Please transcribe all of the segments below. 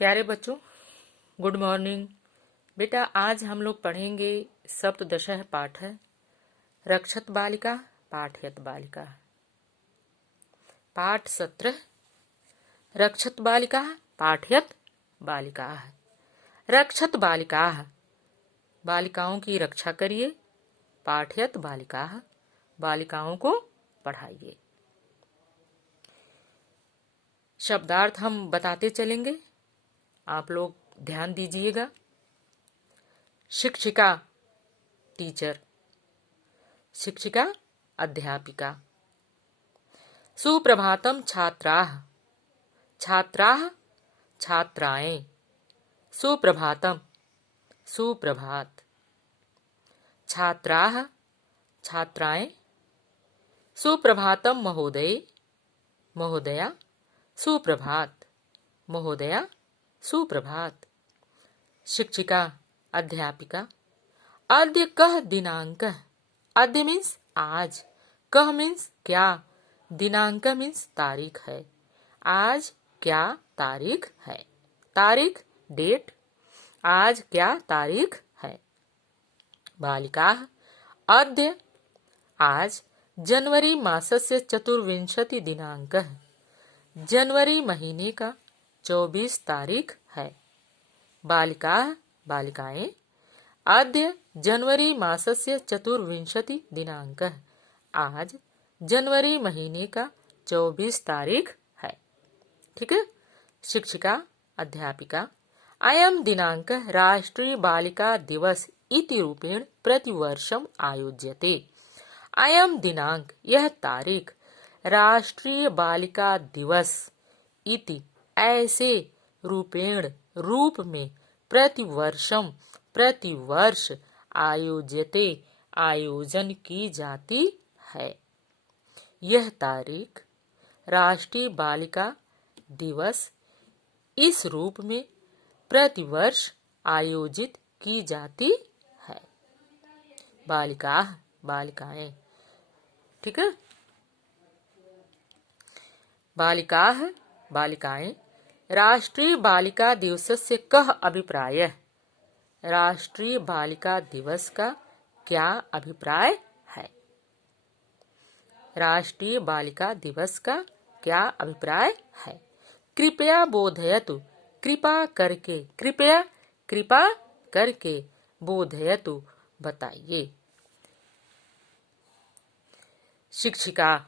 प्यारे बच्चों, good morning. बेटा, आज हम लोग पढ़ेंगे सप्तदशः पाठ है रक्षत बालिका पाठयत बालिका। पाठ 17 रक्षत बालिका पाठयत बालिका। रक्षत बालिका, बालिकाओं की रक्षा करिए। पाठयत बालिका, बालिकाओं को पढ़ाइए। शब्दार्थ हम बताते चलेंगे, आप लोग ध्यान दीजिएगा। शिक्षिका टीचर, शिक्षिका अध्यापिका। सुप्रभातम छात्राः, छात्राः छात्राएं। सुप्रभातम सुप्रभात। छात्राः छात्राएं। सुप्रभातम महोदय महोदया। सुप्रभात महोदया सुप्रभात। शिक्षिका अध्यापिका। अद्य कः दिनांकः, अद्य मीन्स आज, कः मीन्स क्या, दिनांक मीन्स तारीख है। आज क्या तारीख है, तारीख डेट, आज क्या तारीख है। बालिकाः अद्य आज जनवरी मासस्य चतुर्विंशति दिनांकः, जनवरी महीने का 24 तारीख है। बालिकाः बालिकाएं। अद्य जनवरी मासस्य चतुर्विंशति दिनांकः, आज जनवरी महीने का 24 तारीख है। ठीक है। शिक्षिका अध्यापिका। अयं दिनांकः राष्ट्रीय बालिका दिवस इति रूपेण प्रतिवर्षम् आयोज्यते। अयं दिनांक, यह तारीख, राष्ट्रीय बालिका दिवस इति ऐसे रूपेण रूप में प्रतिवर्षम प्रतिवर्ष आयोज्यते आयोजन की जाती है। यह तारीख राष्ट्रीय बालिका दिवस इस रूप में प्रतिवर्ष आयोजित की जाती है। बालिका बालिकाएं। ठीक है। बालिकाः बालिकाएं। राष्ट्रीय बालिका दिवसस्य कः अभिप्रायः, राष्ट्रीय बालिका दिवस का क्या अभिप्राय है। राष्ट्रीय बालिका दिवस का क्या अभिप्राय है। कृपया बोधयतु, कृपा करके, कृपया कृपा करके, बोधयतु बताइए। शिक्षिका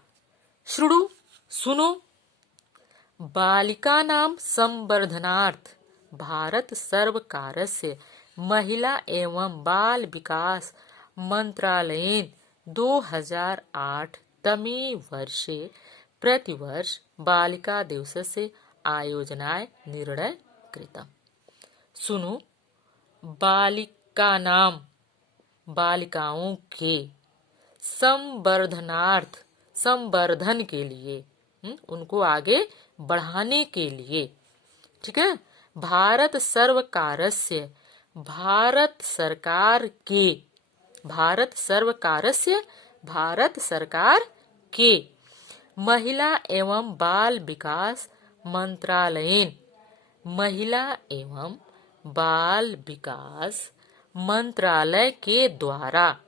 शृणु सुनो। बालिकानां संवर्धनार्थ भारत सर्वकारस्य महिला एवं बाल विकास मंत्रालयेन 2008 तमे वर्षे प्रतिवर्ष बालिका दिवसस्य आयोजनाय निर्णय कृतम्। सुनो, बालिकानां बालिकाओं के संवर्धनार्थ, संवर्धन के लिए, उनको आगे बढ़ाने के लिए। ठीक है। भारत सर्वकारस्य, भारत सरकार के, भारत सर्वकारस्य, भारत सरकार के, महिला एवं बाल विकास मंत्रालयेन, महिला एवं बाल विकास मंत्रालय के द्वारा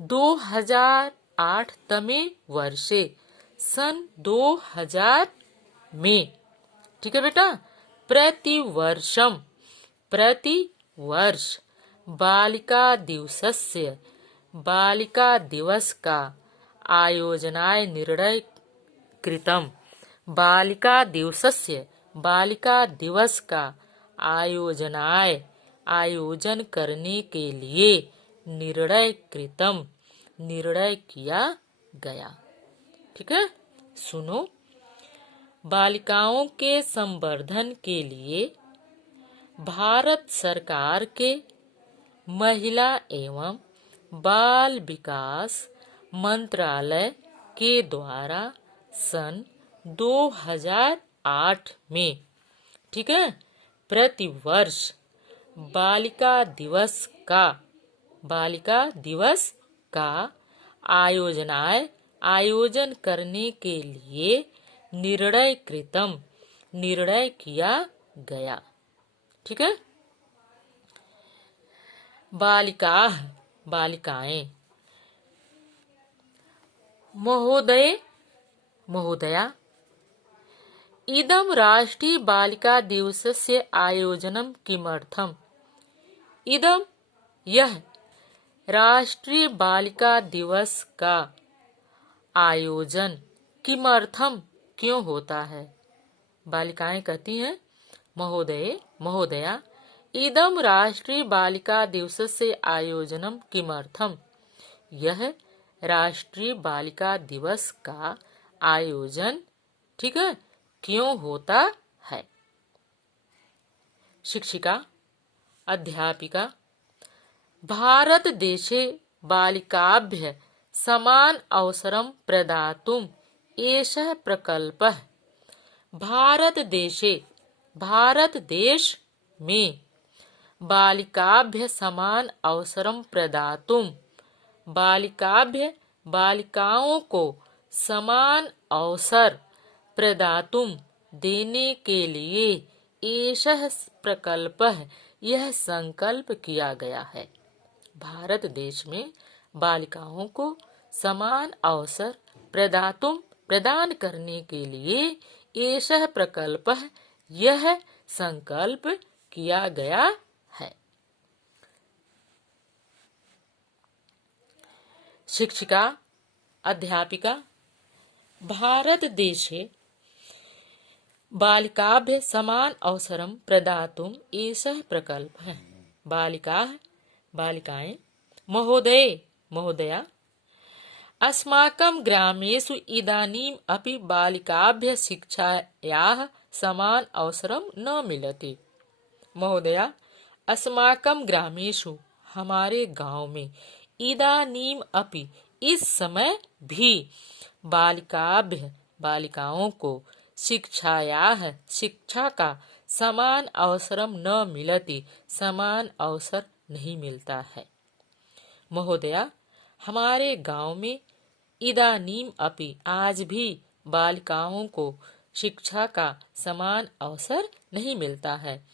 2008 तमे वर्षे, सन 2000 में, ठीक है बेटा, प्रतिवर्षम प्रतिवर्ष बालिका दिवसस्य, बालिका दिवस का आयोजनाय निर्णय कृतम्। बालिका दिवसस्य, बालिका दिवस का आयोजनाय, आयोजन करने के लिए निर्णय कृतम्, निर्णय किया गया। ठीक है। सुनो, बालिकाओं के संवर्धन के लिए भारत सरकार के महिला एवं बाल विकास मंत्रालय के द्वारा सन 2008 में, ठीक है, प्रतिवर्ष बालिका दिवस का, बालिका दिवस का आयोजनाय, आयोजन करने के लिए निर्णय कृतम्, निर्णय किया गया। ठीक है। बालिका, बालिकाएं। महोदय, महोदया। इदं राष्ट्रीय बालिका दिवसस्य आयोजनं किमर्थम्? इदं, यह राष्ट्रीय बालिका दिवस का आयोजन किमर्थम, क्यों होता है? बालिकाएं कहती हैं, महोदय, महोदया, इदं राष्ट्रीय बालिका दिवसस्य आयोजनम किमर्थम, यह राष्ट्रीय बालिका दिवस का आयोजन, ठीक है, क्यों होता है? शिक्षिका, अध्यापिका। भारत देशे बालिकाभ्य समान अवसरं प्रदातुम् एषः प्रकल्पः। भारत देशे, भारत देश में बालिकाभ्य समान अवसरं प्रदातुम्, बालिकाभ्य, बालिकाओं को समान अवसर प्रदातुम्, देने के लिए एषः प्रकल्पः, यह संकल्प किया गया है। भारत देश में बालिकाओं को समान अवसर प्रदातुम्, प्रदान करने के लिए एषः प्रकल्पः, यह संकल्प किया गया है। शिक्षिका, अध्यापिका। भारत देशे बालिकाभ्य समान अवसरं प्रदातुम् एषः प्रकल्पः। बालिकाः, बालिकाएं। महोदय, महोदया। अस्माकं ग्रामेषु इदानीम् अपि बालिकाभ्यः शिक्षायाः समान अवसरं न मिलति। महोदया, अस्माकं ग्रामेषु, हमारे गांव में, इदानीम् अपि, इस समय भी, बालिकाभ्यः, बालिकाओं को, शिक्षायाः, शिक्षा का, समान अवसरम न मिलति, समान अवसर नहीं मिलता है। महोदया, हमारे गांव में इदानीम अपि, आज भी, बालिकाओं को शिक्षा का समान अवसर नहीं मिलता है।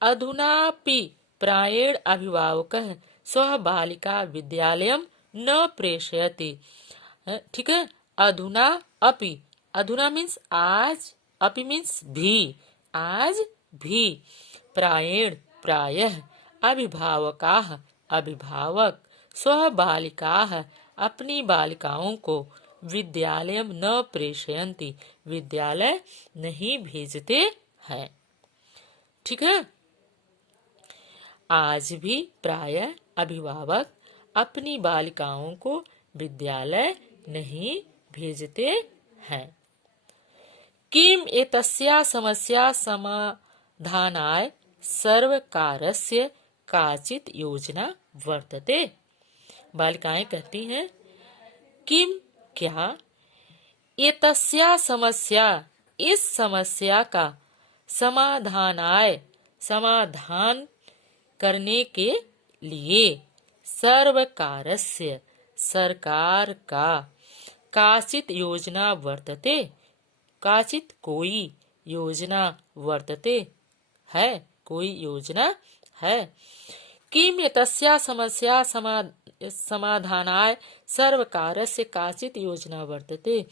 अधुनापि प्रायेण अभिभावकः स्वः बालिका विद्यालयं न प्रेषयति। ठीक है, अधुना अपि, अधुना मीन्स आज, अपि मीन्स भी, आज भी, प्रायेण, प्रायः, अभिभावकाः, अभिभावक, स्वः बालिकाः, अपनी बालिकाओं को, विद्यालय न प्रेषयन्ति, विद्यालय नहीं भेजते हैं। ठीक है, आज भी प्रायः अभिभावक अपनी बालिकाओं को विद्यालय नहीं भेजते हैं। किम एतस्या समस्या समाधानाय सर्वकारस्य काचित् योजना वर्तते। बालिकाएं कहती हैं, किम, क्या, एतस्या समस्या, इस समस्या का, समाधानाय, समाधान करने के लिए, सर्वकारस्य, सरकार का, काचित् योजना वर्तते, काचित् कोई योजना वर्तते है, कोई योजना है। किम एतस्या समस्या समाधानाय सर्वकारस्य काचित् योजना वर्तते,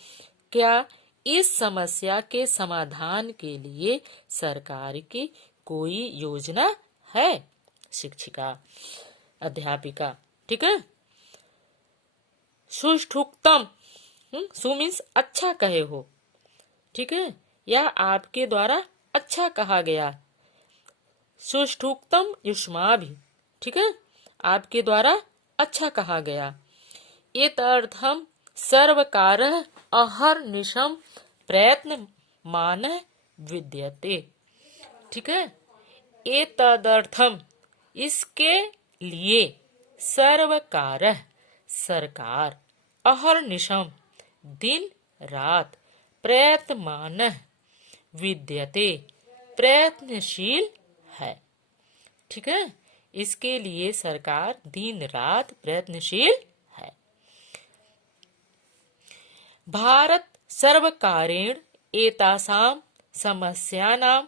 क्या इस समस्या के समाधान के लिए सरकार की कोई योजना है। शिक्षिका, अध्यापिका। ठीक है, सुष्ठुक्तम, सु मीन्स अच्छा कहे हो, ठीक है, या आपके द्वारा अच्छा कहा गया। सुष्ठुक्तम युष्माभि, ठीक है, आपके द्वारा अच्छा कहा गया। एतदर्थं सर्वकारः अहर्निशं प्रयत्नमानः विद्यते। ठीक है, एतदर्थं, इसके लिए, सर्वकारः, सरकार, अहर्निशं, दिन रात, प्रयत्नमानः, विद्यते, प्रयत्नशील है। ठीक है, इसके लिए सरकार दिन रात प्रयत्नशील है। भारत सर्वकारेण एतासां समस्यानां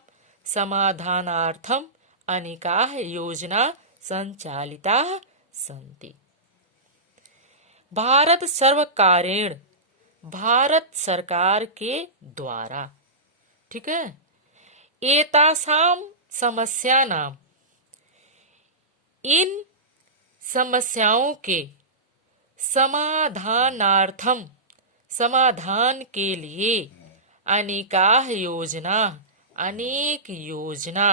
समाधानार्थं अनेकाः योजना संचालिताः सन्ति। भारत सर्वकारेण, भारत सरकार के द्वारा, ठीक है, एतासाम समस्यानाम, इन समस्याओं के समाधानार्थम, समाधान के लिए अनेकाः योजना, अनेक योजना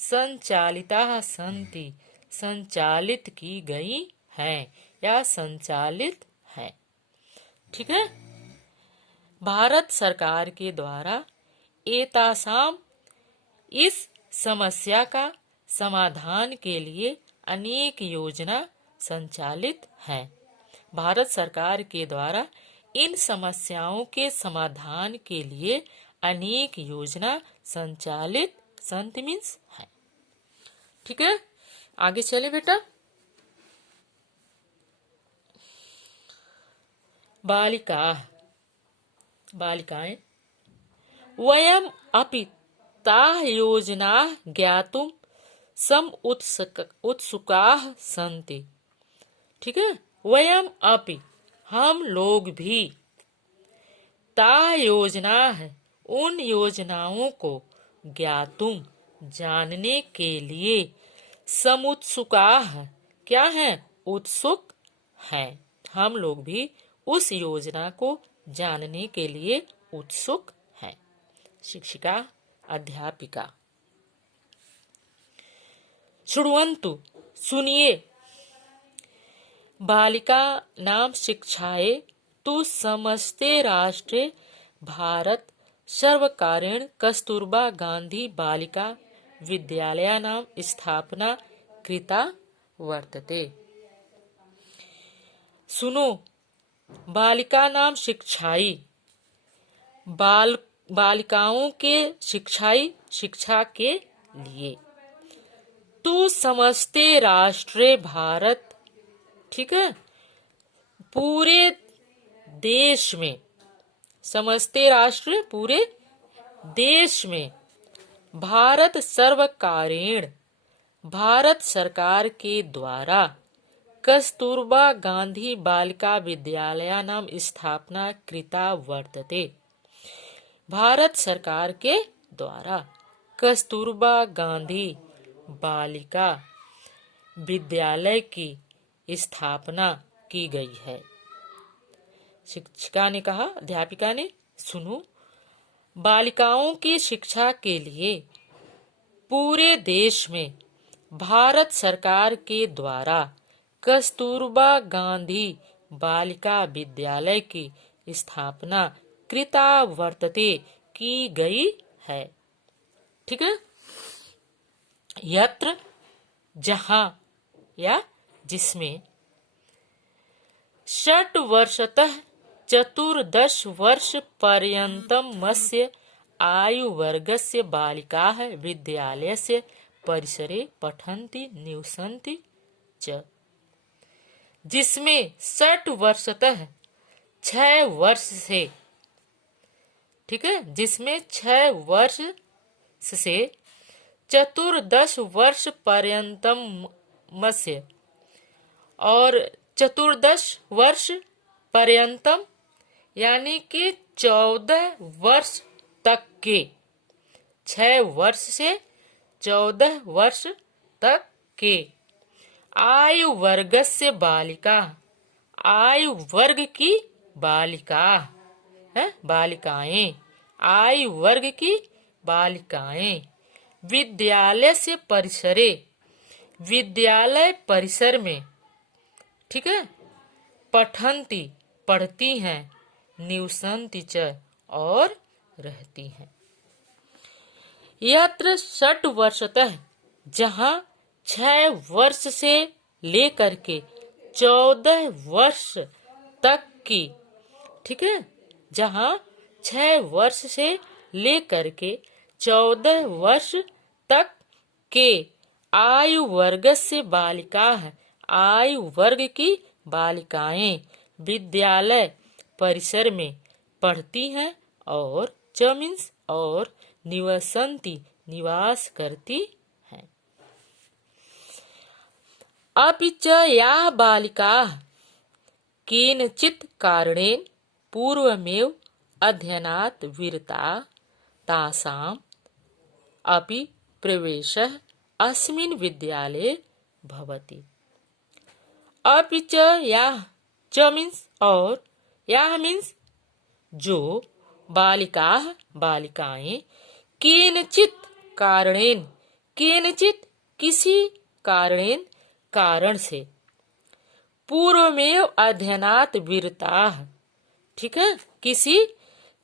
संचालिता सन्ति, संचालित की गई है या संचालित है। ठीक है, भारत सरकार के द्वारा एतासाम, इस समस्या का समाधान के लिए अनेक योजना संचालित है। भारत सरकार के द्वारा इन समस्याओं के समाधान के लिए अनेक योजना संचालित, संत मीन्स है। ठीक है, आगे चले बेटा। बालिका, बालिकाएं, वयम अपि ताः योजनाः ज्ञातुं उत्सुकाः सन्ति। ठीक है, वयम अपि, हम लोग भी, ताः योजनाः, उन योजनाओं को, ज्ञातुम, जानने के लिए, समुत्सुकाः, क्या है, उत्सुक है। हम लोग भी उस योजना को जानने के लिए उत्सुक हैं। शिक्षिका, अध्यापिका। श्रुण्वन्तु, सुनिए, बालिका नाम शिक्षाए तु समस्ते राष्ट्रे भारत सर्वकारेण कस्तूरबा गांधी बालिका विद्यालयानां स्थापना कृता वर्तते। सुनो, बालिका नाम शिक्षाई, बालिकाओं के शिक्षाई, शिक्षा के लिए, तू समस्ते राष्ट्रे भारत, ठीक है, पूरे देश में, समस्ते राष्ट्र, पूरे देश में, भारत सर्वकारेण, भारत सरकार के द्वारा, कस्तूरबा गांधी बालिका विद्यालयानां स्थापना कृता वर्तते। भारत सरकार के द्वारा कस्तूरबा गांधी बालिका विद्यालय की स्थापना की गई है। शिक्षिका ने कहा, अध्यापिका ने, सुनो, बालिकाओं की शिक्षा के लिए पूरे देश में भारत सरकार के द्वारा कस्तूरबा गांधी बालिका विद्यालय की स्थापना कृता वर्तते, की गई है। ठीक है, यत्र, जहां या जिसमें, 6 वर्षतः 14 वर्ष पर्यन्तं मस्य आयु वर्गस्य बालिकाः विद्यालयस्य परिसरे पठन्ति निवसन्ति च। जिसमें 6 वर्षतः 6 वर्ष से, ठीक है, जिसमें 6 वर्ष से 14 वर्ष पर्यंतम मस्य, और 14 वर्ष पर्यंतम यानी कि 14 वर्ष तक के, 6 वर्ष से 14 वर्ष तक के, आयु वर्गस्य बालिका, आयु वर्ग की बालिका है, बालिकाएं, आयु वर्ग की बालिकाएं, विद्यालय से परिसरे, विद्यालय परिसर में, ठीक है, पठन्ति, पढ़ती हैं, निवसन्ति च, और रहती हैं। यत्र 6 वर्षतः, जहां 6 वर्ष से लेकर के 14 वर्ष तक की, ठीक है, जहां 6 वर्ष से लेकर के 14 वर्ष तक के आयु वर्ग से बालिका है, आयु वर्ग की बालिकाएं विद्यालय परिसर में पढ़ती हैं, और च मीन्स और, निवसन्ति, निवास करती हैं। अपि च याः बालिकाः केनचित् कारणेन पूर्वमेव अध्ययनात् विरताः तासाम् अपि प्रवेशः अस्मिन् विद्यालये भवति। अपि च याः च मीन्स और, याः मीन्स जो, बालिकाः बालिकाएं, केनचित् कारणेन, केनचित् किसी कारणेन कारण से, पूर्वमेव अध्ययनात् विरताः, ठीक है, किसी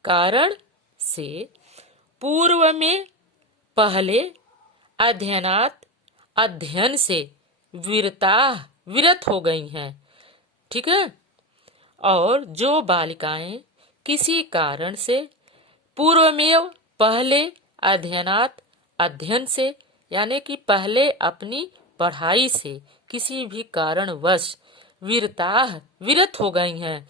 कारण से पूर्व में पहले, अध्ययनात् अध्ययन से, विरताः विरत हो गई हैं, ठीक है। और जो बालिकाएं किसी कारण से पूर्वमेव पहले, अध्ययनात् अध्ययन से, यानी कि पहले अपनी पढ़ाई से किसी भी कारणवश विरताः विरत हो गई हैं,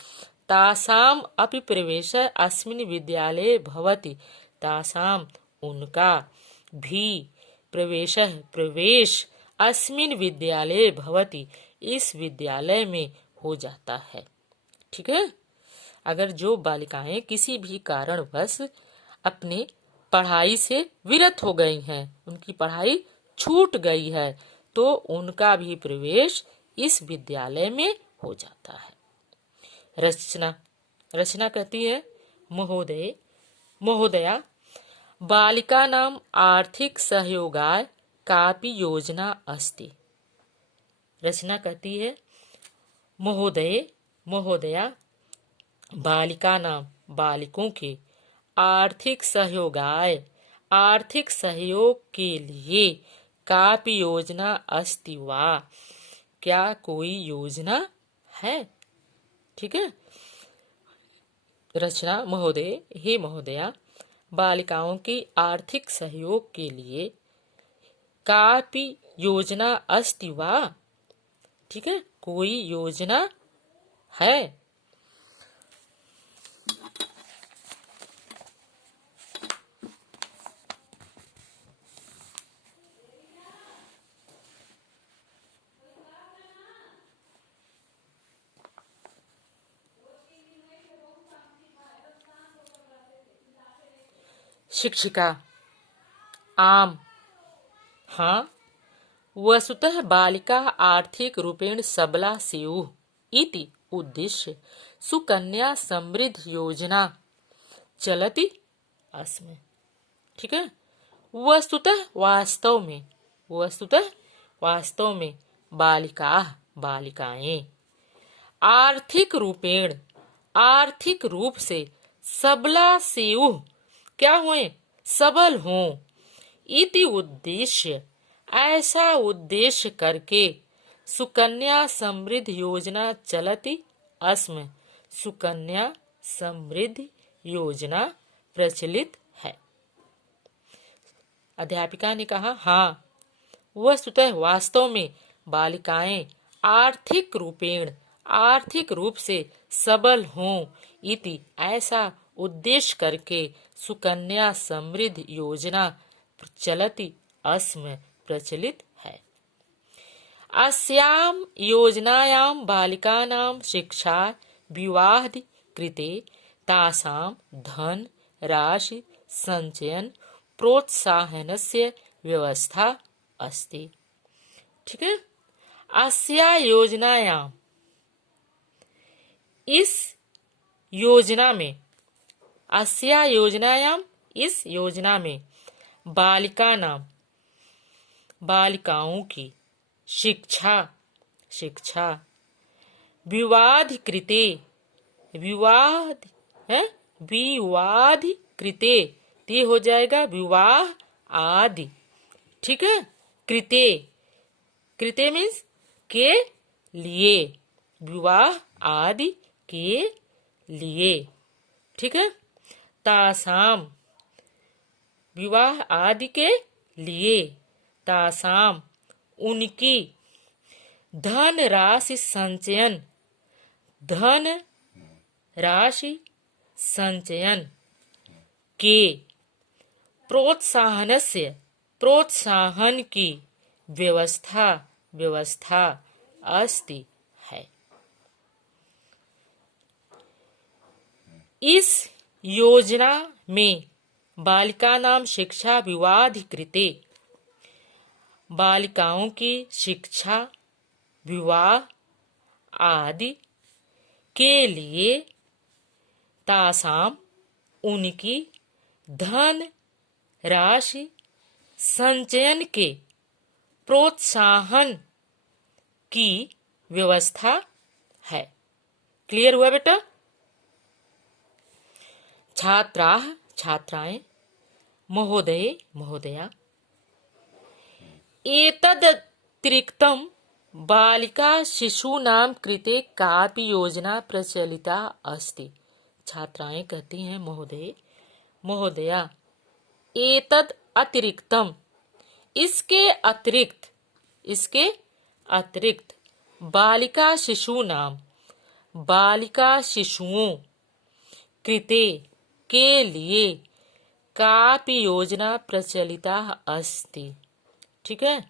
तासाम अपि प्रवेशः अस्मिन् विद्यालये भवति, तासाम उनका भी प्रवेशः प्रवेश अस्मिन् विद्यालये भवति इस विद्यालय में हो जाता है, ठीक है। अगर जो बालिकाएं किसी भी कारणवश अपने पढ़ाई से विरत हो गई हैं, उनकी पढ़ाई छूट गई है, तो उनका भी प्रवेश इस विद्यालय में हो जाता है। रचना, रचना कहती है महोदय महोदया बालिकानां आर्थिक सहयोगाय कापि योजना अस्ति। रचना कहती है महोदय महोदया बालिकानां बालिकों के आर्थिक सहयोगाय आर्थिक सहयोग के लिए कापि योजना अस्ति वा, क्या कोई योजना है, ठीक है। रचना महोदय, हे महोदया बालिकाओं के आर्थिक सहयोग के लिए कापि योजना अस्ति वा, ठीक है, कोई योजना है। शिक्षिका आम, हाँ, वस्तुतः बालिका आर्थिक रूपेण सबला स्युः इति उद्देश्य सुकन्या समृद्धि योजना चलति अस्मि, ठीक है। वस्तुतः वास्तव में बालिकाएं आर्थिक रूप से सबला स्युः, क्या हुए, सबल हों, इति उद्देश्य, ऐसा उद्देश्य करके, सुकन्या समृद्धि योजना चलति अस्मि, सुकन्या समृद्धि योजना प्रचलित है। अध्यापिका ने कहा हाँ, वस्तुतः वास्तव में बालिकाएं आर्थिक रूप से सबल हों, इति ऐसा उद्देश्य करके सुकन्या समृद्धि योजना चलति अस्मि प्रचलित है। अस्यां योजनायां बालिकानां शिक्षा विवाहादि कृते तासां धन राशि संचयन प्रोत्साहनस्य व्यवस्था अस्ति, ठीक है। अस्या योजनायां, इस योजना में, अस्या योजनायां, इस योजना में बालिकाओं की शिक्षा विवाद कृते, ते हो जाएगा विवाह आदि, ठीक है। कृते मीन्स के लिए, विवाह आदि के लिए, ठीक है। तासाम विवाह आदि के लिए, तासाम उनकी धन राशि संचयन के प्रोत्साहन की व्यवस्था अस्ति है। इस योजना में बालिकानां शिक्षा विवाहाधिकृते, बालिकाओं की शिक्षा, विवाह आदि के लिए तासाम उनकी धन राशि संचयन के प्रोत्साहन की व्यवस्था है। क्लियर हुआ बेटा? छात्राः छात्राएं, महोदये महोदया, एतदतिरिक्तं बालिका शिशूनां कृते कापि योजना प्रचलिता अस्ति। छात्राएं कहती हैं महोदय महोदया, एतद अतिरिक्तम, इसके अतिरिक्त बालिका शिशूनां, बालिका शिशुओं कृते के लिए कापि योजना प्रचलिता अस्ति। ठीक है,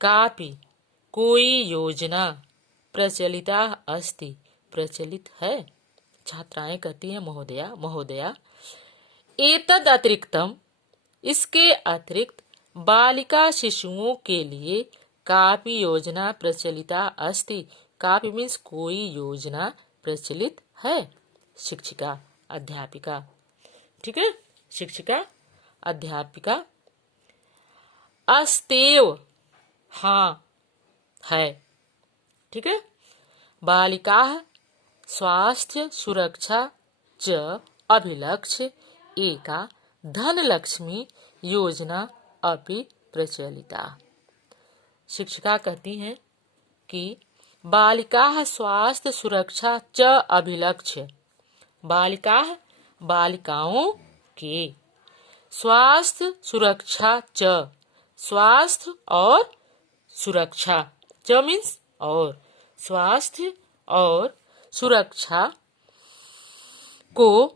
कापि कोई योजना, प्रचलिता अस्ति प्रचलित है। छात्राएं कहती हैं महोदया महोदया, एतद अतिरिक्तम, इसके अतिरिक्त बालिका शिशुओं के लिए कापि योजना प्रचलिता अस्ति। कापि मीन्स कोई योजना प्रचलित है। शिक्षिका अध्यापिका, ठीक है, शिक्षिका अध्यापिका। अस्तेव, हाँ है, ठीक है। बालिकाः स्वास्थ्य सुरक्षा च अभिलक्ष्य एका धनलक्ष्मी योजना अपि प्रचलिता। शिक्षिका कहती हैं कि बालिकाः स्वास्थ्य सुरक्षा च अभिलक्ष्य, बालिकाः बालिकाओं के, स्वास्थ्य सुरक्षा च, स्वास्थ्य और सुरक्षा, च मीन्स और, स्वास्थ्य और सुरक्षा को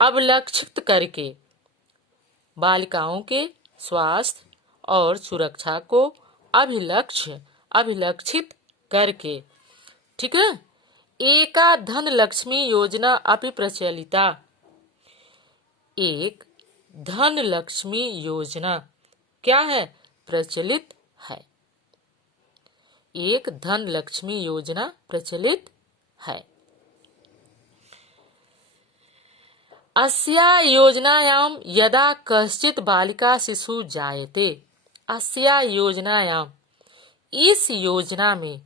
अभिलक्षित करके, बालिकाओं के स्वास्थ्य और सुरक्षा को अभिलक्षित करके, ठीक है। एका धन लक्ष्मी योजना अपि प्रचलिता, एक धन लक्ष्मी योजना क्या है? प्रचलित है। एक धन लक्ष्मी योजना प्रचलित है। अस्या योजनायां यदा कश्चित् बालिका शिशु जायते, अस्या योजनायां, इस योजना में